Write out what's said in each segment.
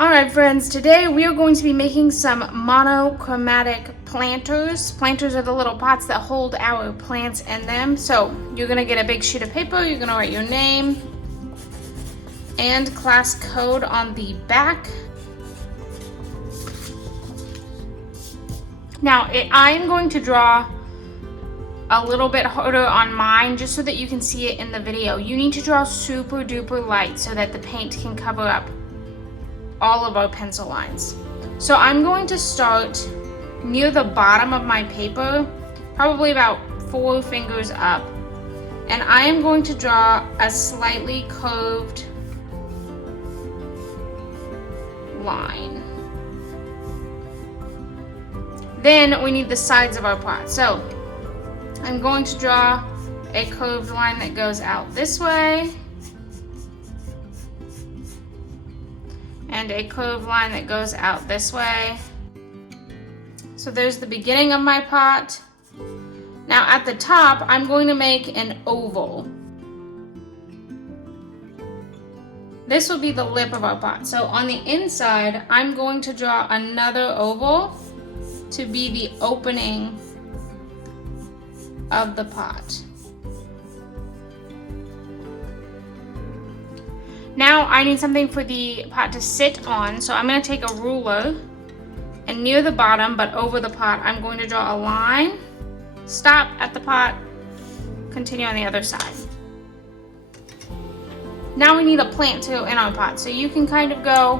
Alright friends, today we are going to be making some monochromatic planters. Planters are the little pots that hold our plants in them. So you're going to get a big sheet of paper, you're going to write your name and class code on the back. Now I am going to draw a little bit harder on mine just so that you can see it in the video. You need to draw super duper light so that the paint can cover up all of our pencil lines. So I'm going to start near the bottom of my paper, probably about 4 fingers up, and I am going to draw a slightly curved line. Then we need the sides of our pot. So I'm going to draw a curved line that goes out this way, and a curved line that goes out this way. So there's the beginning of my pot. Now at the top, I'm going to make an oval. This will be the lip of our pot. So on the inside, I'm going to draw another oval to be the opening of the pot. Now I need something for the pot to sit on, so I'm going to take a ruler and near the bottom but over the pot, I'm going to draw a line, stop at the pot, continue on the other side. Now we need a plant too in our pot, so you can kind of go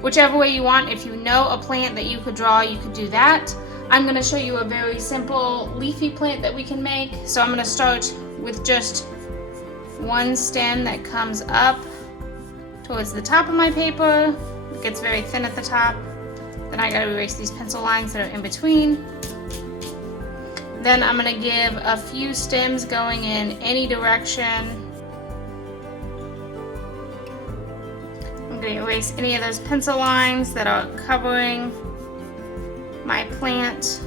whichever way you want. If you know a plant that you could draw, you could do that. I'm going to show you a very simple leafy plant that we can make. So I'm going to start with just one stem that comes up towards the top of my paper. It gets very thin at the top. Then I gotta erase these pencil lines that are in between. Then I'm gonna give a few stems going in any direction. I'm gonna erase any of those pencil lines that are covering my plant.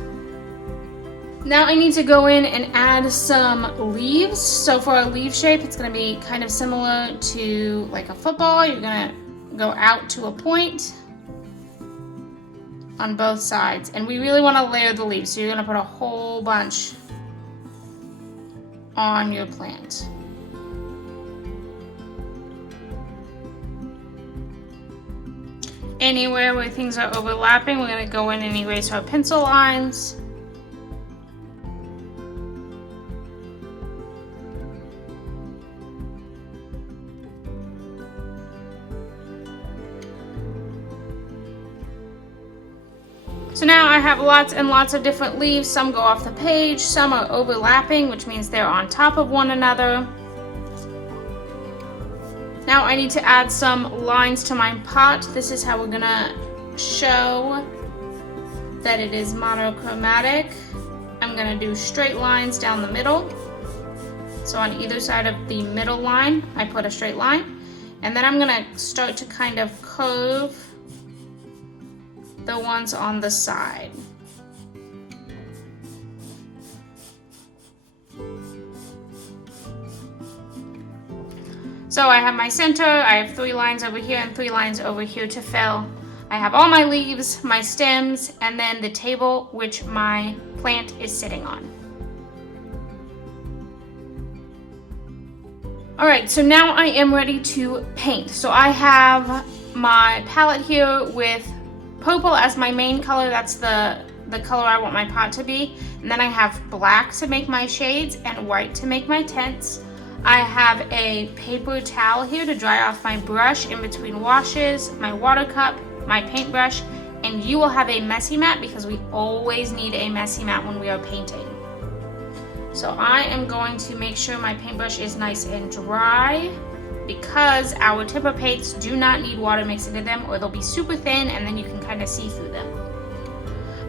Now I need to go in and add some leaves. So for a leaf shape, it's going to be kind of similar to like a football. You're going to go out to a point on both sides. And we really want to layer the leaves. So you're going to put a whole bunch on your plant. Anywhere where things are overlapping, we're going to go in and erase our pencil lines. So now I have lots and lots of different leaves. Some go off the page, some are overlapping, which means they're on top of one another. Now I need to add some lines to my pot. This is how we're gonna show that it is monochromatic. I'm gonna do straight lines down the middle. So on either side of the middle line, I put a straight line. And then I'm gonna start to kind of curve the ones on the side. So I have my center, I have 3 lines over here and 3 lines over here to fill. I have all my leaves, my stems, and then the table which my plant is sitting on. Alright, so now I am ready to paint. So I have my palette here with purple as my main color. That's the color I want my pot to be. And then I have black to make my shades and white to make my tints. I have a paper towel here to dry off my brush in between washes, my water cup, my paintbrush, and you will have a messy mat because we always need a messy mat when we are painting. So I am going to make sure my paintbrush is nice and dry, because our tempera paints do not need water mixed into them or they'll be super thin and then you can kind of see through them.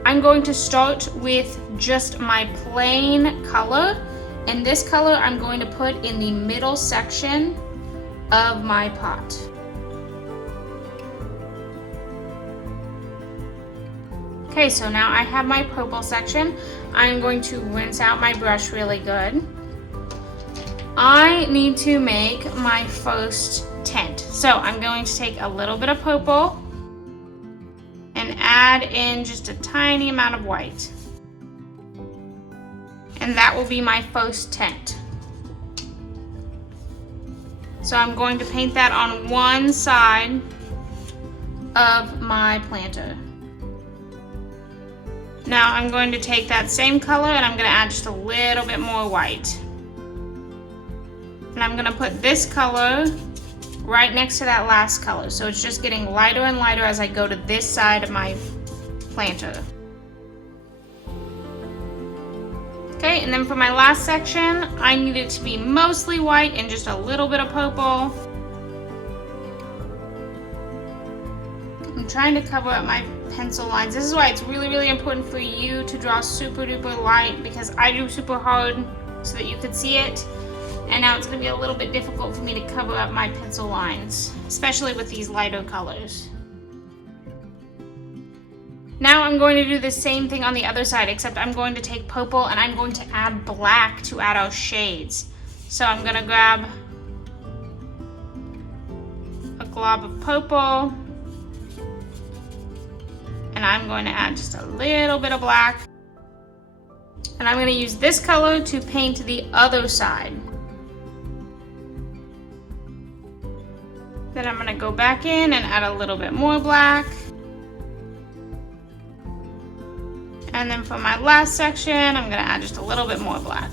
I'm going to start with just my plain color, and this color I'm going to put in the middle section of my pot. Okay, so now I have my purple section. I'm going to rinse out my brush really good. I need to make my first tint. So I'm going to take a little bit of purple add in just a tiny amount of white. And that will be my first tint. So I'm going to paint that on one side of my planter. Now I'm going to take that same color and I'm going to add just a little bit more white. And I'm going to put this color right next to that last color. So it's just getting lighter and lighter as I go to this side of my planter. Okay, and then for my last section, I need it to be mostly white and just a little bit of purple. I'm trying to cover up my pencil lines. This is why it's really, really important for you to draw super duper light, because I do super hard so that you could see it. And now it's going to be a little bit difficult for me to cover up my pencil lines, especially with these lighter colors. Now I'm going to do the same thing on the other side, except I'm going to take purple and I'm going to add black to add our shades. So I'm going to grab a glob of purple and I'm going to add just a little bit of black. And I'm going to use this color to paint the other side. Then I'm going to go back in and add a little bit more black. And then for my last section, I'm going to add just a little bit more black.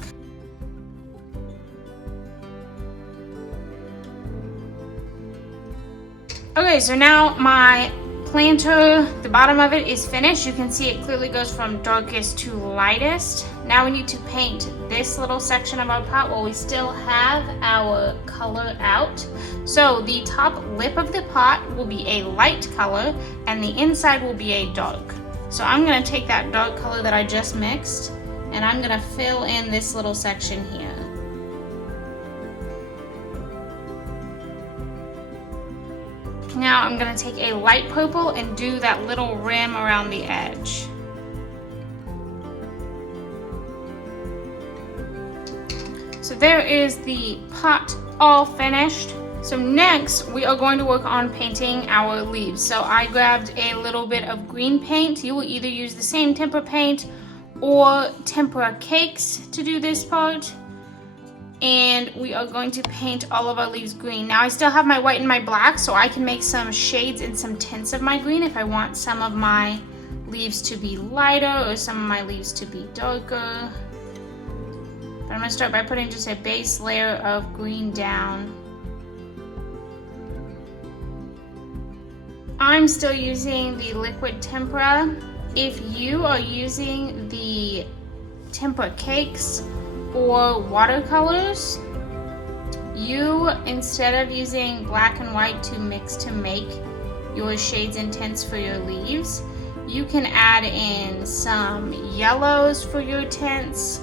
Okay, so now my planter, the bottom of it is finished. You can see it clearly goes from darkest to lightest. Now we need to paint this little section of our pot while we still have our color out. So the top lip of the pot will be a light color and the inside will be a dark. So I'm going to take that dark color that I just mixed and I'm going to fill in this little section here. Now I'm going to take a light purple and do that little rim around the edge. So there is the pot all finished. So next we are going to work on painting our leaves. So I grabbed a little bit of green paint. You will either use the same tempera paint or tempera cakes to do this part. And we are going to paint all of our leaves green. Now I still have my white and my black, so I can make some shades and some tints of my green if I want some of my leaves to be lighter or some of my leaves to be darker. But I'm going to start by putting just a base layer of green down. I'm still using the liquid tempera. If you are using the tempera cakes or watercolors, you, instead of using black and white to mix to make your shades and tints for your leaves, you can add in some yellows for your tints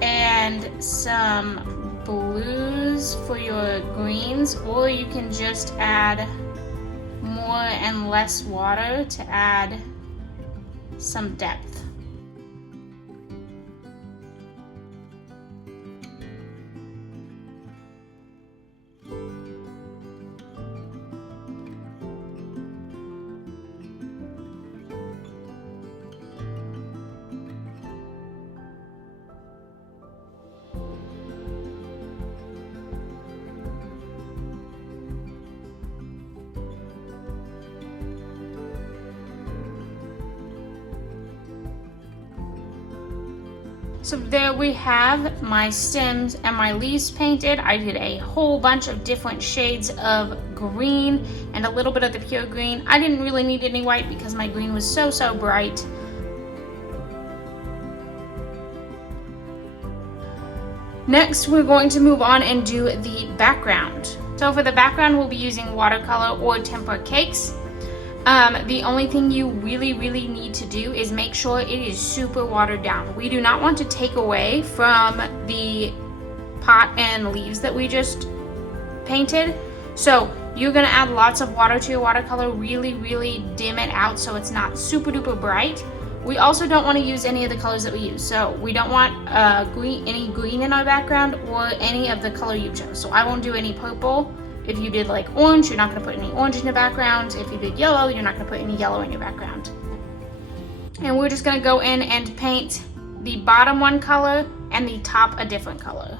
and some blues for your greens, or you can just add more and less water to add some depth. So there we have my stems and my leaves painted. I did a whole bunch of different shades of green and a little bit of the pure green. I didn't really need any white because my green was so bright. Next, we're going to move on and do the background. So for the background, we'll be using watercolor or tempera cakes. The only thing you really need to do is make sure it is super watered down. We do not want to take away from the pot and leaves that we just painted. So you're gonna add lots of water to your watercolor, really dim it out so it's not super duper bright. We also don't want to use any of the colors that we use. So we don't want any green in our background or any of the color you chose. So I won't do any purple. If you did like orange, you're not going to put any orange in the background. If you did yellow, you're not going to put any yellow in your background. And we're just gonna go in and paint the bottom one color and the top a different color.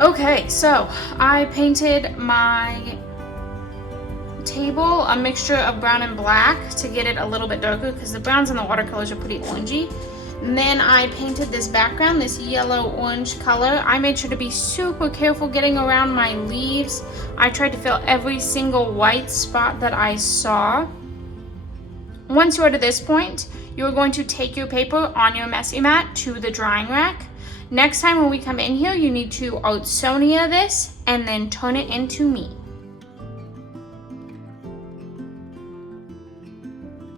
Okay, so I painted my table a mixture of brown and black to get it a little bit darker because the browns and the watercolors are pretty orangey. And then I painted this background, this yellow-orange color. I made sure to be super careful getting around my leaves. I tried to fill every single white spot that I saw. Once you are to this point, you're going to take your paper on your messy mat to the drying rack. Next time when we come in here, you need to Oatsonia this and then turn it into me.